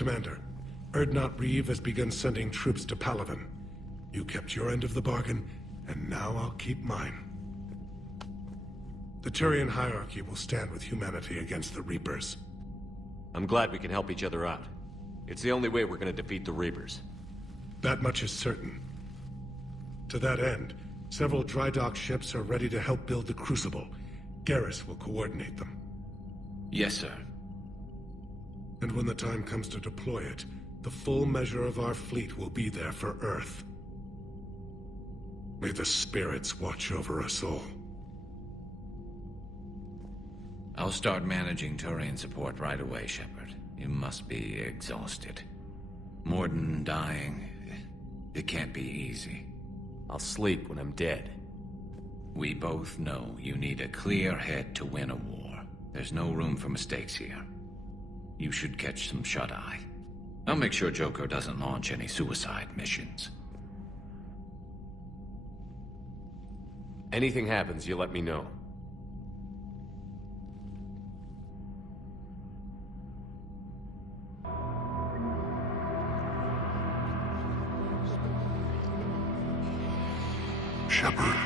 Commander, Erdnot Reeve has begun sending troops to Palaven. You kept your end of the bargain, and now I'll keep mine. The Turian hierarchy will stand with humanity against the Reapers. I'm glad we can help each other out. It's the only way we're gonna defeat the Reapers. That much is certain. To that end, several dry dock ships are ready to help build the Crucible. Garrus will coordinate them. Yes, sir. And when the time comes to deploy it, the full measure of our fleet will be there for Earth. May the spirits watch over us all. I'll start managing Turian support right away, Shepard. You must be exhausted. Mordin dying, it can't be easy. I'll sleep when I'm dead. We both know you need a clear head to win a war. There's no room for mistakes here. You should catch some shut-eye. I'll make sure Joker doesn't launch any suicide missions. Anything happens, you let me know. Shepard.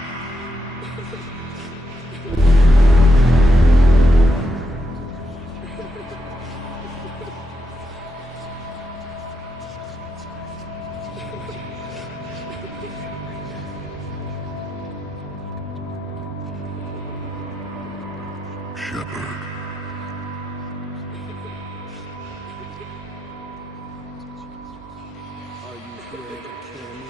Shepard. Are you here to kill me?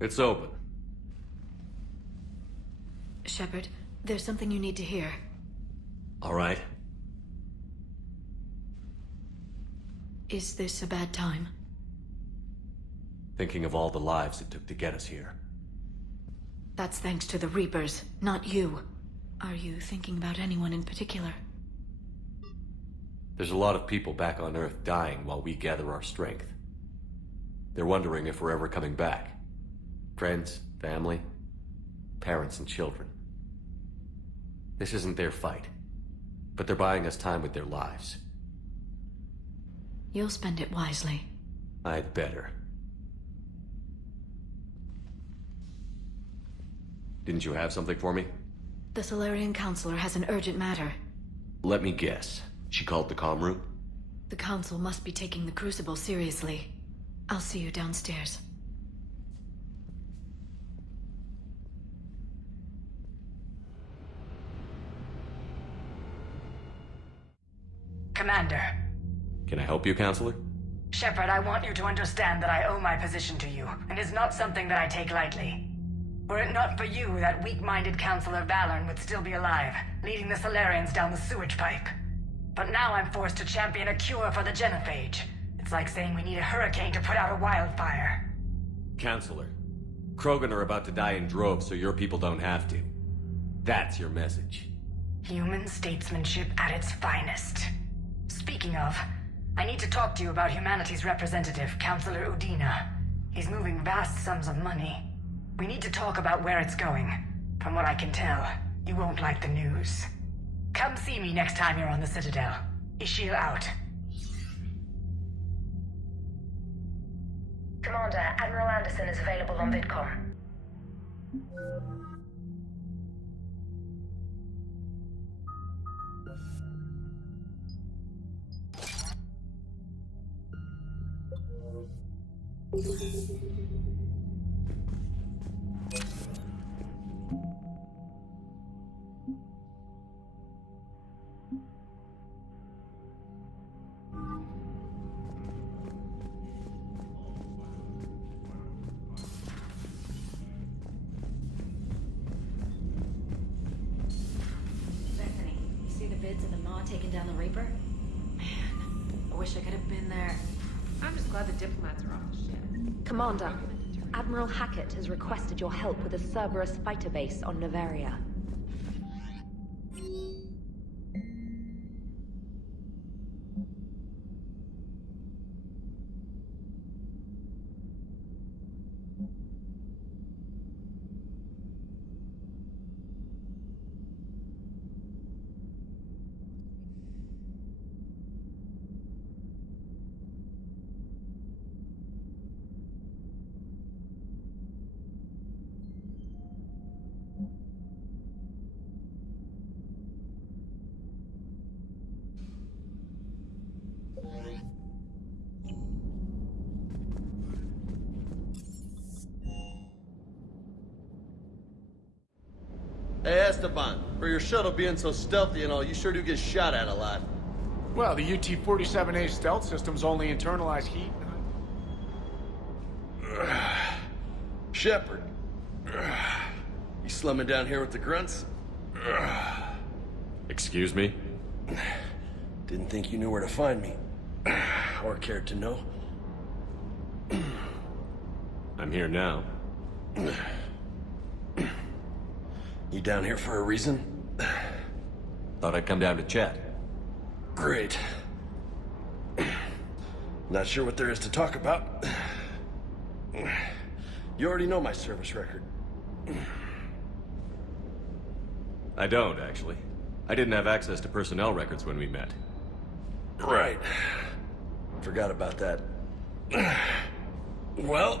It's open. Shepard, there's something you need to hear. All right. Is this a bad time? Thinking of all the lives it took to get us here. That's thanks to the Reapers, not you. Are you thinking about anyone in particular? There's a lot of people back on Earth dying while we gather our strength. They're wondering if we're ever coming back. Friends, family, parents and children. This isn't their fight, but they're buying us time with their lives. You'll spend it wisely. I'd better. Didn't you have something for me? The Salarian Counselor has an urgent matter. Let me guess. She called the comm room? The Council must be taking the Crucible seriously. I'll see you downstairs. Commander. Can I help you, Counselor? Shepard, I want you to understand that I owe my position to you, and it's not something that I take lightly. Were it not for you, that weak-minded Counselor Valorn would still be alive, leading the Salarians down the sewage pipe. But now I'm forced to champion a cure for the genophage. It's like saying we need a hurricane to put out a wildfire. Counselor, Krogan are about to die in droves so your people don't have to. That's your message. Human statesmanship at its finest. Speaking of, I need to talk to you about humanity's representative, Counselor Udina. He's moving vast sums of money. We need to talk about where it's going. From what I can tell, you won't like the news. Come see me next time you're on the Citadel. Ishil out. Commander, Admiral Anderson is available on VidCom. Bethany, you see the vids of the Maw taking down the Reaper? Man, I wish I could have been there. I'm just glad the diplomats are off the ship. Commander, Admiral Hackett has requested your help with a Cerberus fighter base on Noveria. Hey, Esteban, for your shuttle being so stealthy and all, you sure do get shot at a lot. Well, the UT-47A stealth systems only internalize heat. Shepard. You slumming down here with the grunts? Excuse me? Didn't think you knew where to find me. Or cared to know. I'm here now. You down here for a reason? Thought I'd come down to chat. Great. Not sure what there is to talk about. You already know my service record. I don't, actually. I didn't have access to personnel records when we met. Right. Forgot about that. Well...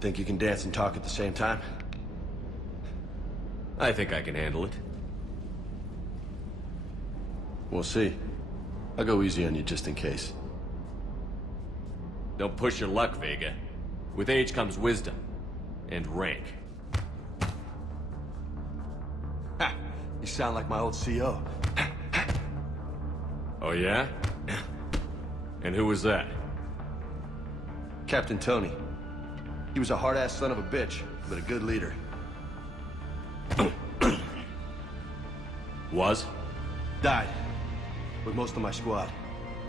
Think you can dance and talk at the same time? I think I can handle it. We'll see. I'll go easy on you just in case. Don't push your luck, Vega. With age comes wisdom. And rank. Ha! You sound like my old CO. Oh yeah? And who was that? Captain Tony. He was a hard-ass son of a bitch, but a good leader. Was? Died. With most of my squad.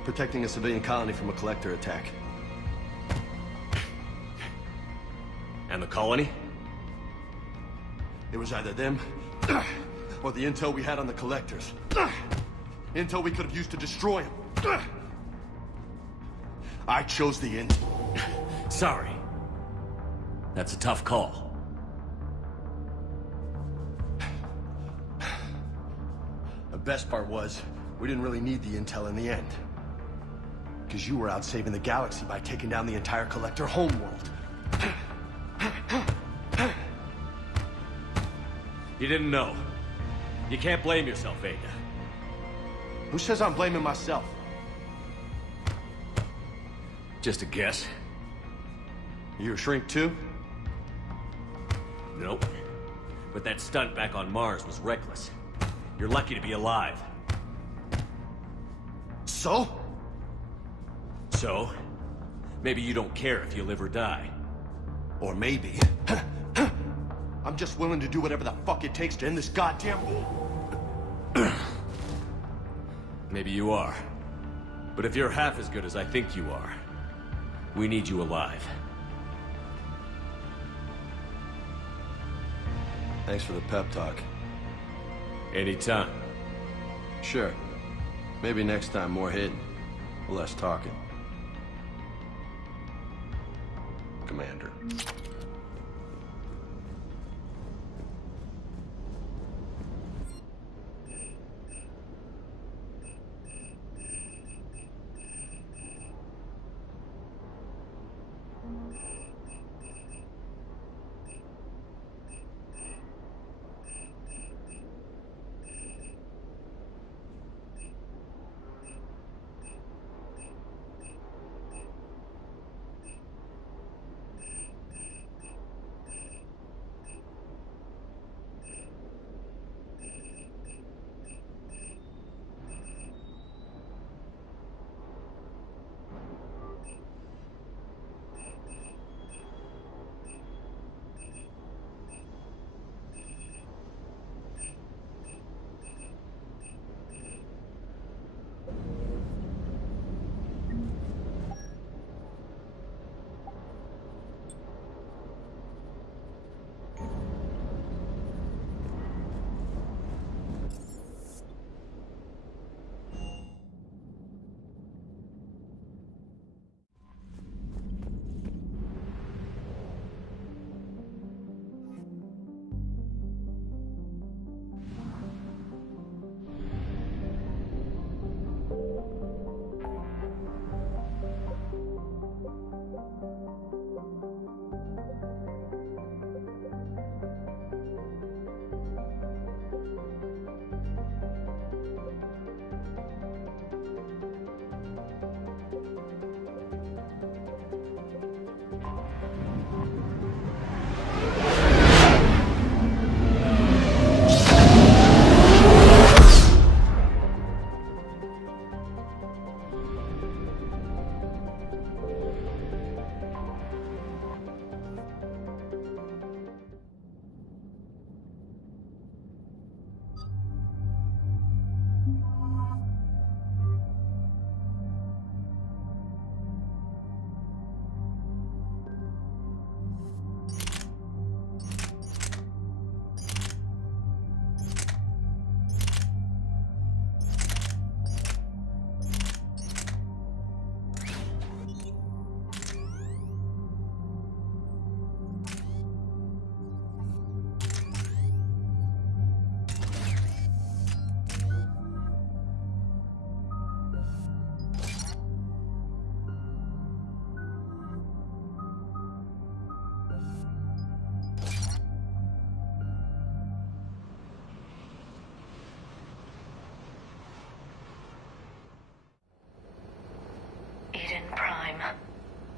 Protecting a civilian colony from a collector attack. And the colony? It was either them, or the intel we had on the collectors. Intel we could have used to destroy them. I chose the intel. Sorry. That's a tough call. The best part was, we didn't really need the intel in the end. Because you were out saving the galaxy by taking down the entire Collector homeworld. You didn't know. You can't blame yourself, Vega. Who says I'm blaming myself? Just a guess. You a shrink too? Nope. But that stunt back on Mars was reckless. You're lucky to be alive. So? So? Maybe you don't care if you live or die. Or maybe... I'm just willing to do whatever the fuck it takes to end this goddamn war. Maybe you are. But if you're half as good as I think you are, we need you alive. Thanks for the pep talk. Anytime. Sure. Maybe next time more hidden, less talking. Commander.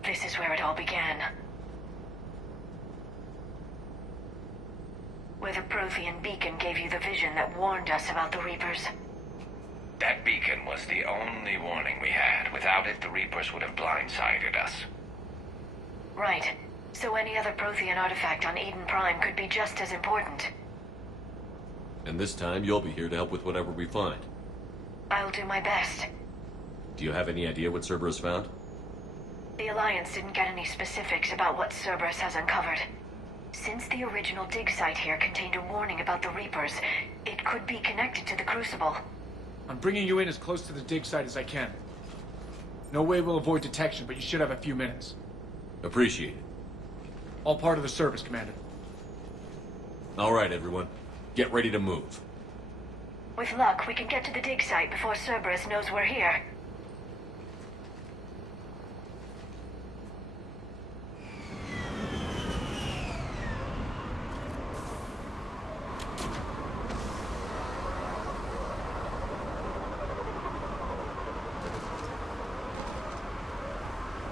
this is where it all began. Where the Prothean beacon gave you the vision that warned us about the Reapers. That beacon was the only warning we had. Without it, the Reapers would have blindsided us. Right. So any other Prothean artifact on Eden Prime could be just as important. And this time, you'll be here to help with whatever we find. I'll do my best. Do you have any idea what Cerberus found? The Alliance didn't get any specifics about what Cerberus has uncovered. Since the original dig site here contained a warning about the Reapers, it could be connected to the Crucible. I'm bringing you in as close to the dig site as I can. No way we'll avoid detection, but you should have a few minutes. Appreciate it. All part of the service, Commander. All right, everyone. Get ready to move. With luck, we can get to the dig site before Cerberus knows we're here.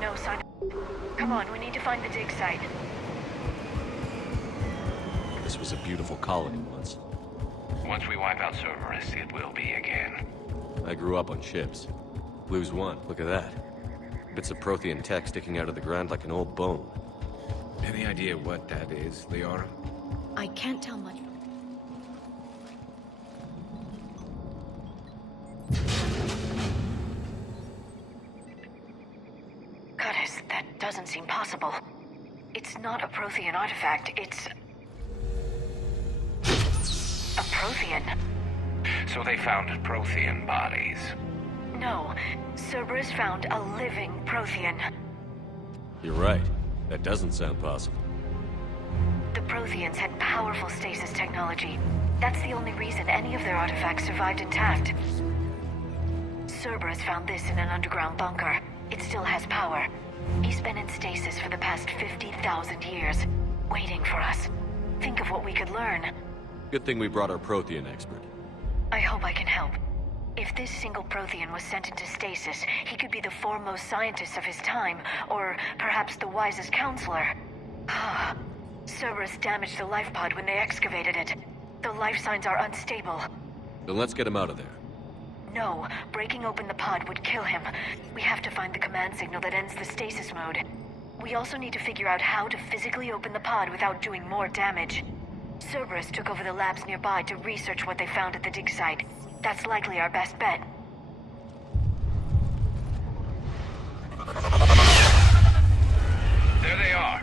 No sign. Come on, we need to find the dig site. This was a beautiful colony once. Once we wipe out Cerberus, it will be again. I grew up on ships. Blues one. Look at that. Bits of Prothean tech sticking out of the ground like an old bone. Any idea what that is, Liara? I can't tell much. Curtis, that doesn't seem possible. It's not a Prothean artifact, it's... a Prothean. So they found Prothean bodies. No, Cerberus found a living Prothean. You're right. That doesn't sound possible. The Protheans had powerful stasis technology. That's the only reason any of their artifacts survived intact. Cerberus found this in an underground bunker. It still has power. He's been in stasis for the past 50,000 years, waiting for us. Think of what we could learn. Good thing we brought our Prothean expert. I hope I can help. If this single Prothean was sent into stasis, he could be the foremost scientist of his time, or perhaps the wisest counselor. Cerberus damaged the life pod when they excavated it. The life signs are unstable. Then let's get him out of there. No, breaking open the pod would kill him. We have to find the command signal that ends the stasis mode. We also need to figure out how to physically open the pod without doing more damage. Cerberus took over the labs nearby to research what they found at the dig site. That's likely our best bet. There they are.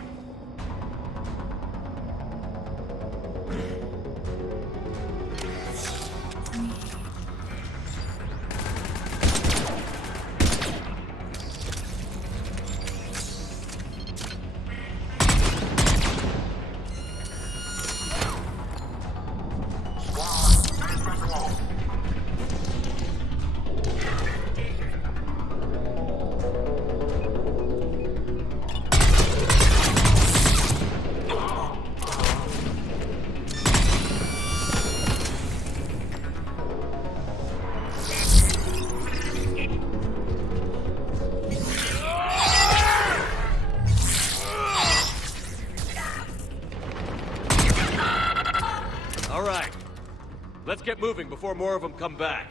Let's get moving before more of them come back.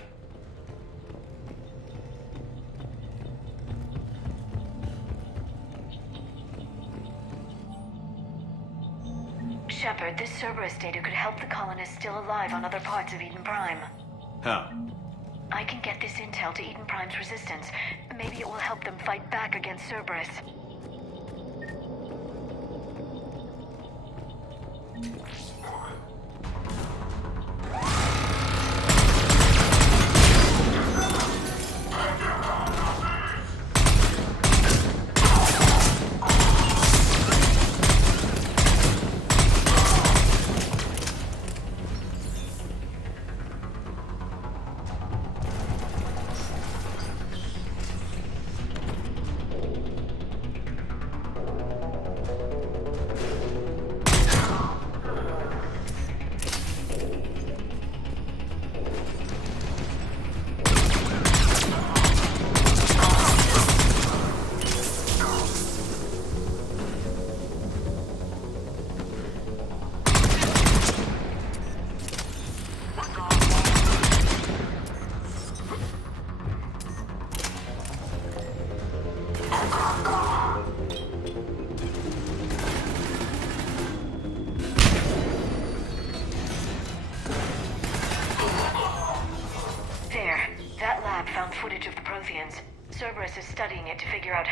Shepard, this Cerberus data could help the colonists still alive on other parts of Eden Prime. How? I can get this intel to Eden Prime's resistance. Maybe it will help them fight back against Cerberus.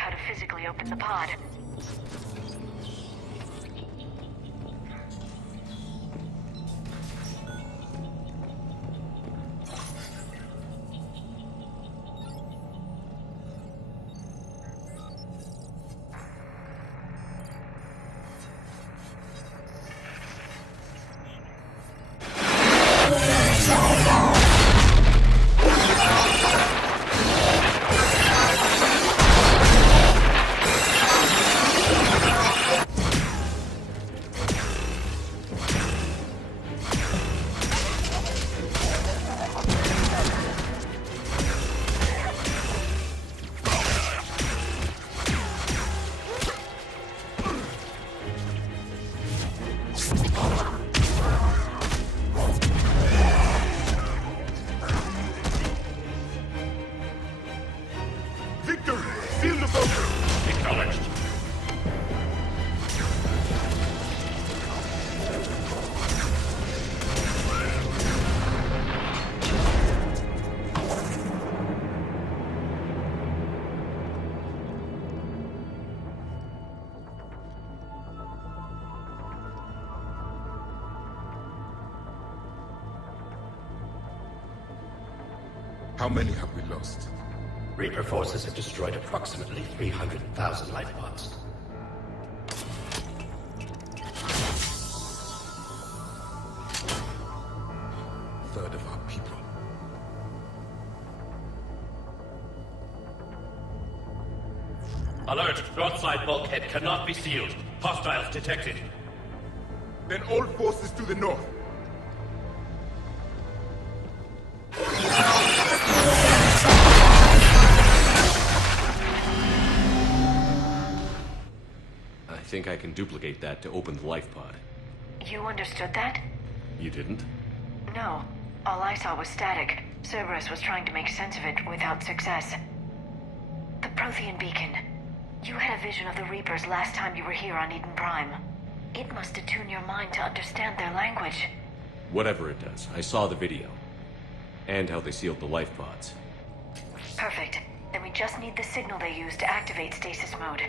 how to physically open the pod. How many have we lost? Reaper forces have destroyed approximately 300,000 life pods. Third of our people. Alert! Broadside bulkhead cannot be sealed. Hostiles detected. Then all forces to the north. I think I can duplicate that to open the life pod. You understood that? You didn't? No. All I saw was static. Cerberus was trying to make sense of it without success. The Prothean beacon. You had a vision of the Reapers last time you were here on Eden Prime. It must attune your mind to understand their language. Whatever it does, I saw the video. And how they sealed the life pods. Perfect. Then we just need the signal they use to activate stasis mode.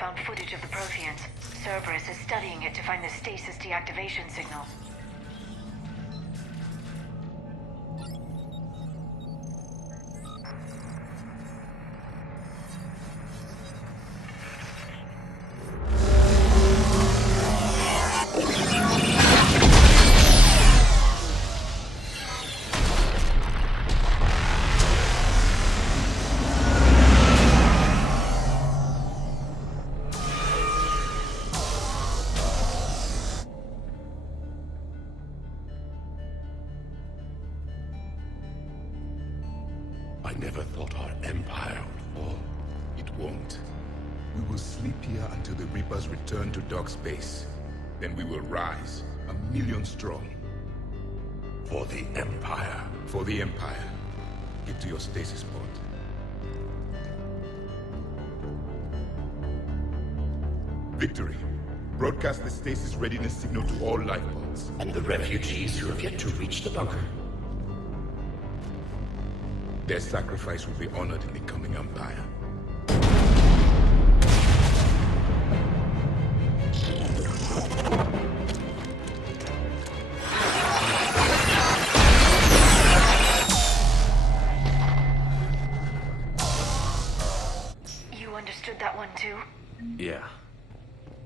Found footage of the Protheans. Cerberus is studying it to find the stasis deactivation signal. I never thought our empire would fall. It won't. We will sleep here until the Reapers return to Doc's base. Then we will rise, 1,000,000 strong. For the Empire. For the Empire. Get to your stasis pod. Victory. Broadcast the stasis readiness signal to all life pods. And the refugees who have yet to reach the bunker. Their sacrifice will be honored in the coming Empire. You understood that one too? Yeah.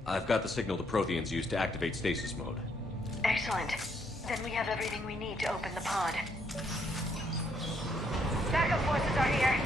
I've got the signal the Protheans use to activate stasis mode. Excellent. Then we have everything we need to open the pod. Backup forces are here.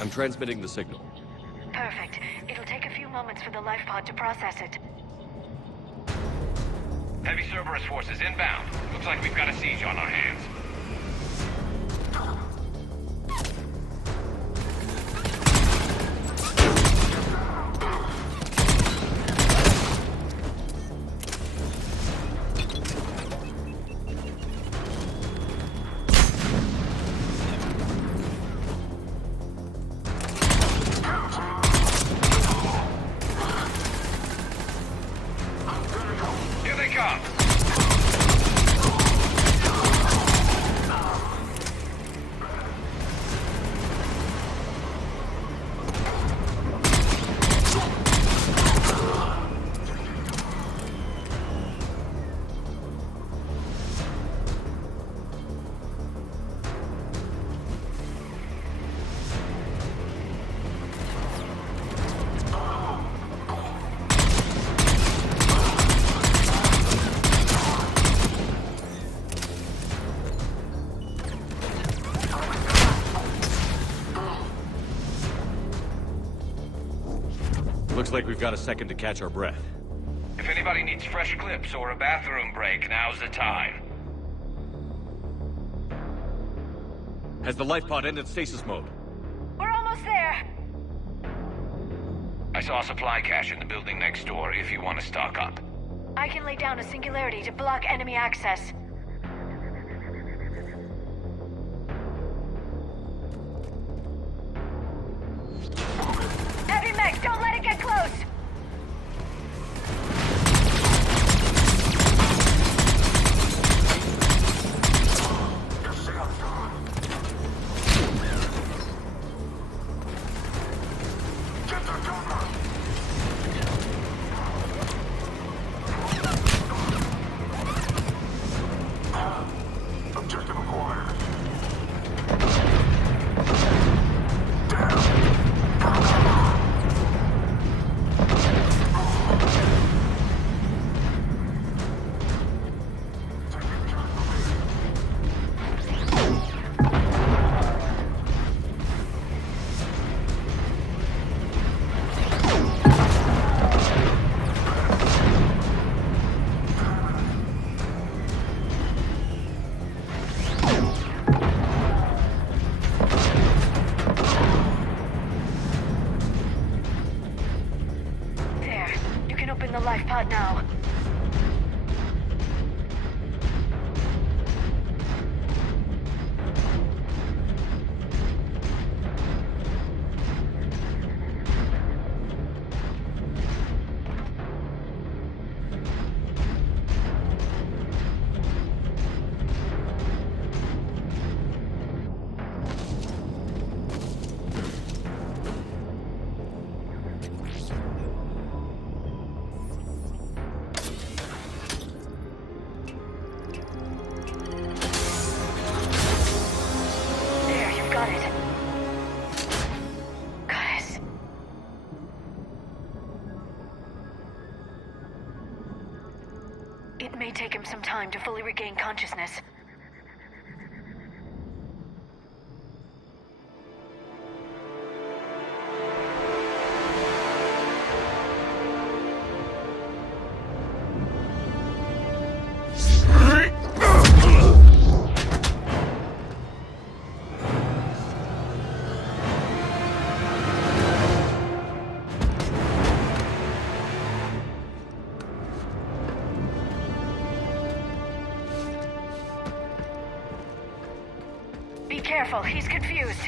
I'm transmitting the signal. Perfect. It'll take a few moments for the life pod to process it. Heavy Cerberus forces inbound. Looks like we've got a siege on our hands. Here they come! Looks like we've got a second to catch our breath. If anybody needs fresh clips or a bathroom break, now's the time. Has the life pod ended stasis mode? We're almost there. I saw a supply cache in the building next door if you want to stock up. I can lay down a singularity to block enemy access. Heavy mech, don't let it get close! Now. It may take him some time to fully regain consciousness. Be careful, he's confused.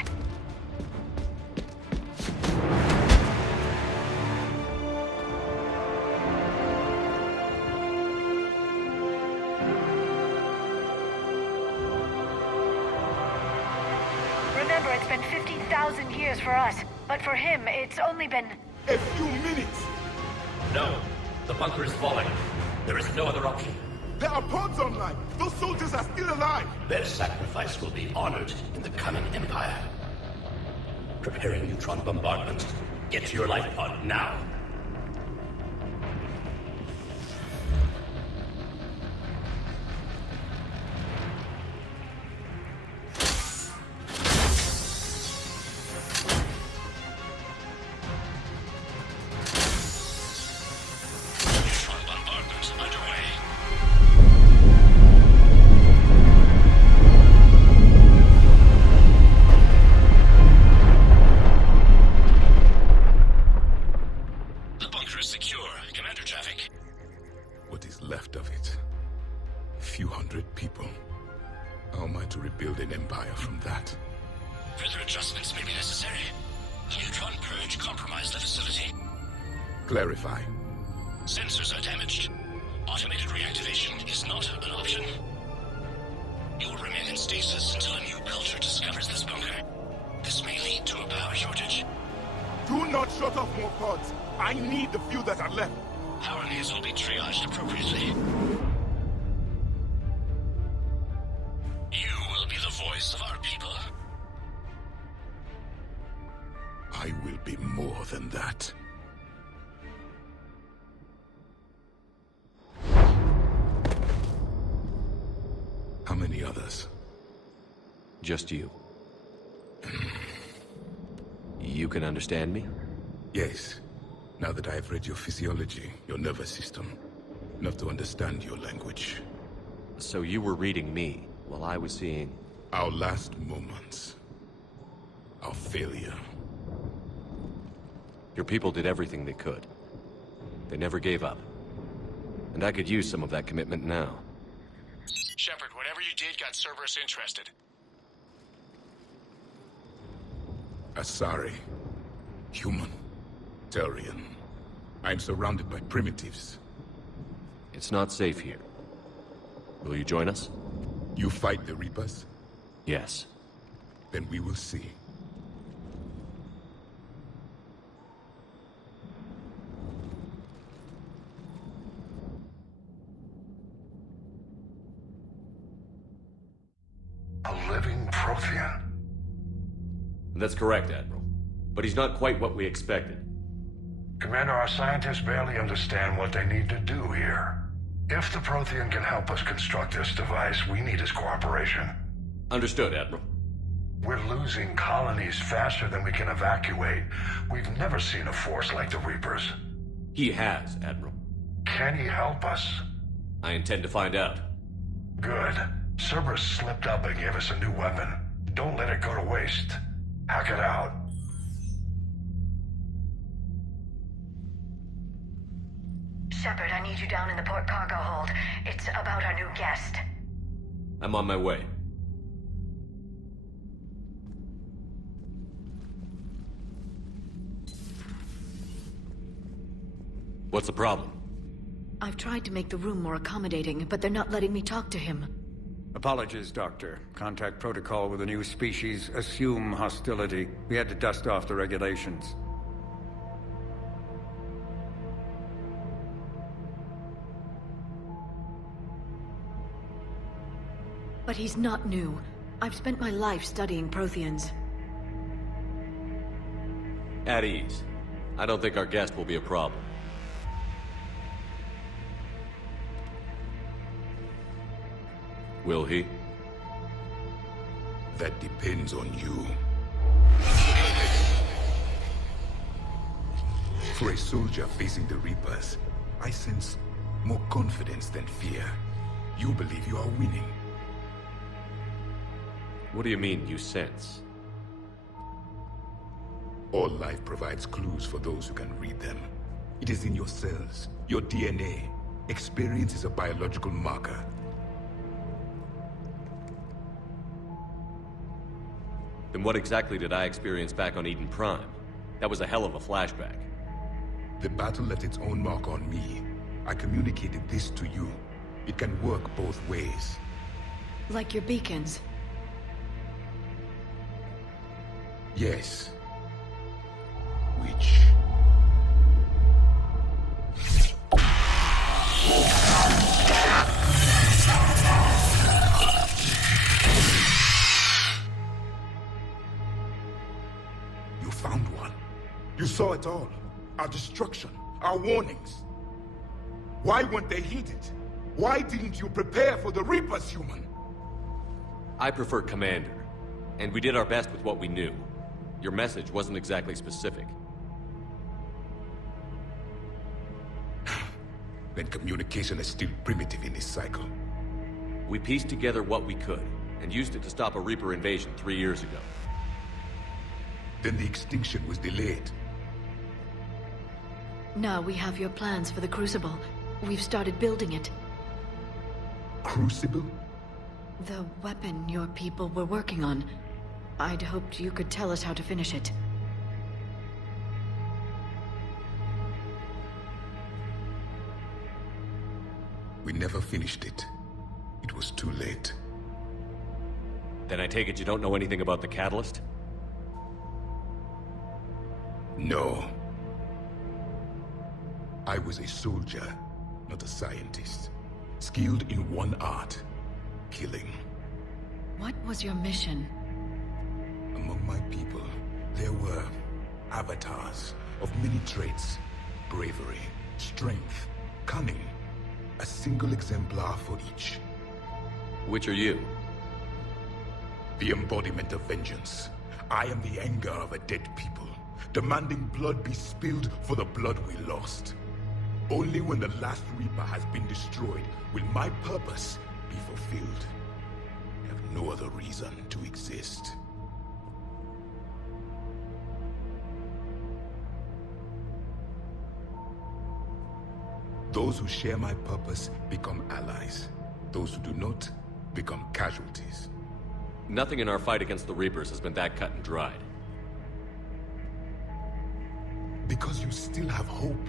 Remember, it's been 50,000 years for us, but for him, it's only been... a few minutes! No, the bunker is falling. There is no other option. There are pods online! Those soldiers are still alive! Their sacrifice will be honored in the coming Empire. Preparing neutron bombardment. Get to your life pod now. Left of it. A few hundred people. How am I to rebuild an empire from that? Further adjustments may be necessary. The neutron purge compromised the facility. Clarify. Sensors are damaged. Automated reactivation is not an option. You will remain in stasis until a new culture discovers this bunker. This may lead to a power shortage. Do not shut off more pods. I need the few that are left. Power needs will be triaged appropriately. You will be the voice of our people. I will be more than that. How many others? Just you. You can understand me? Yes. Now that I have read your physiology, your nervous system, enough to understand your language. So you were reading me, while I was seeing Our last moments. Our failure. Your people did everything they could. They never gave up. And I could use some of that commitment now. Shepard, whatever you did got Cerberus interested. Asari. Human. Turian. I'm surrounded by primitives. It's not safe here. Will you join us? You fight the Reapers? Yes. Then we will see. A living Prothean. That's correct, Admiral. But he's not quite what we expected. Commander, our scientists barely understand what they need to do here. If the Prothean can help us construct this device, we need his cooperation. Understood, Admiral. We're losing colonies faster than we can evacuate. We've never seen a force like the Reapers. He has, Admiral. Can he help us? I intend to find out. Good. Cerberus slipped up and gave us a new weapon. Don't let it go to waste. Hack it out. Shepard, I need you down in the port cargo hold. It's about our new guest. I'm on my way. What's the problem? I've tried to make the room more accommodating, but they're not letting me talk to him. Apologies, Doctor. Contact protocol with a new species. Assume hostility. We had to dust off the regulations. But he's not new. I've spent my life studying Protheans. At ease. I don't think our guest will be a problem. Will he? That depends on you. For a soldier facing the Reapers, I sense more confidence than fear. You believe you are winning. What do you mean, you sense? All life provides clues for those who can read them. It is in your cells, your DNA. Experience is a biological marker. Then what exactly did I experience back on Eden Prime? That was a hell of a flashback. The battle left its own mark on me. I communicated this to you. It can work both ways. Like your beacons. Yes. Which... You found one. You saw it all. Our destruction, our warnings. Why weren't they heeded? Why didn't you prepare for the Reapers, human? I prefer Commander, and we did our best with what we knew. Your message wasn't exactly specific. Then communication is still primitive in this cycle. We pieced together what we could, and used it to stop a Reaper invasion 3 years ago. Then the extinction was delayed. Now we have your plans for the Crucible. We've started building it. Crucible? The weapon your people were working on. I'd hoped you could tell us how to finish it. We never finished it. It was too late. Then I take it you don't know anything about the catalyst? No. I was a soldier, not a scientist. Skilled in one art, killing. What was your mission? Among my people, there were avatars of many traits. Bravery, strength, cunning. A single exemplar for each. Which are you? The embodiment of vengeance. I am the anger of a dead people, demanding blood be spilled for the blood we lost. Only when the last Reaper has been destroyed will my purpose be fulfilled. I have no other reason to exist. Those who share my purpose become allies. Those who do not become casualties. Nothing in our fight against the Reapers has been that cut and dried. Because you still have hope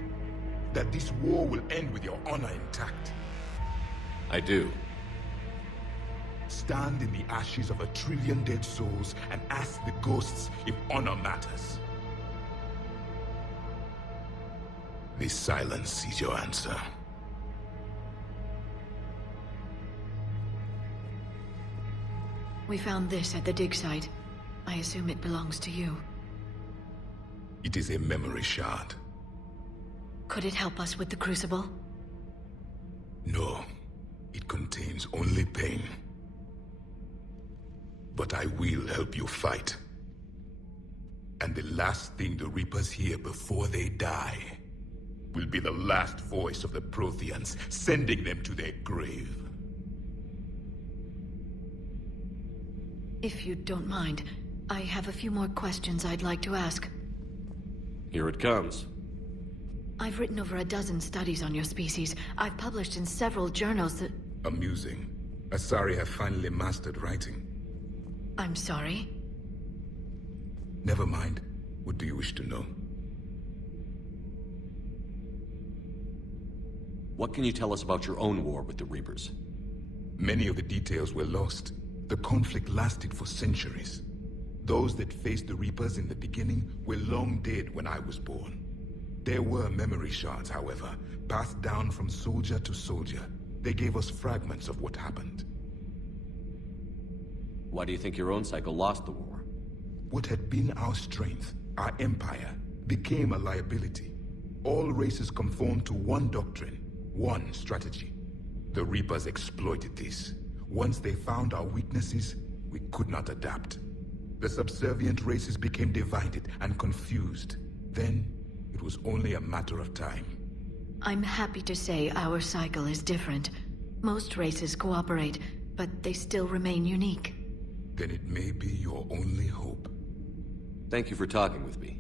that this war will end with your honor intact. I do. Stand in the ashes of 1 trillion dead souls and ask the ghosts if honor matters. This silence is your answer. We found this at the dig site. I assume it belongs to you. It is a memory shard. Could it help us with the Crucible? No. It contains only pain. But I will help you fight. And the last thing the Reapers hear before they die will be the last voice of the Protheans, sending them to their grave. If you don't mind, I have a few more questions I'd like to ask. Here it comes. I've written over a dozen studies on your species. I've published in several journals that... Amusing. Asari have finally mastered writing. I'm sorry? Never mind. What do you wish to know? What can you tell us about your own war with the Reapers? Many of the details were lost. The conflict lasted for centuries. Those that faced the Reapers in the beginning were long dead when I was born. There were memory shards, however, passed down from soldier to soldier. They gave us fragments of what happened. Why do you think your own cycle lost the war? What had been our strength, our empire, became a liability. All races conformed to one doctrine, one strategy. The Reapers exploited this. Once they found our weaknesses, we could not adapt. The subservient races became divided and confused. Then, it was only a matter of time. I'm happy to say our cycle is different. Most races cooperate, but they still remain unique. Then it may be your only hope. Thank you for talking with me.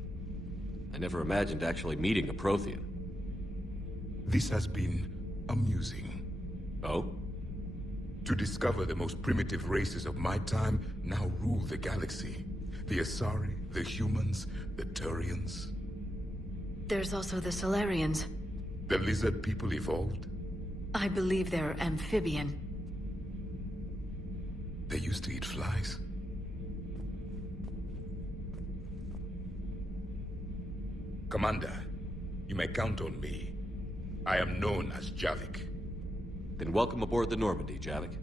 I never imagined actually meeting a Prothean. This has been amusing. Oh? To discover the most primitive races of my time now rule the galaxy. The Asari, the humans, the Turians. There's also the Solarians. The lizard people evolved? I believe they're amphibian. They used to eat flies. Commander, you may count on me. I am known as Javik. Then welcome aboard the Normandy, Javik.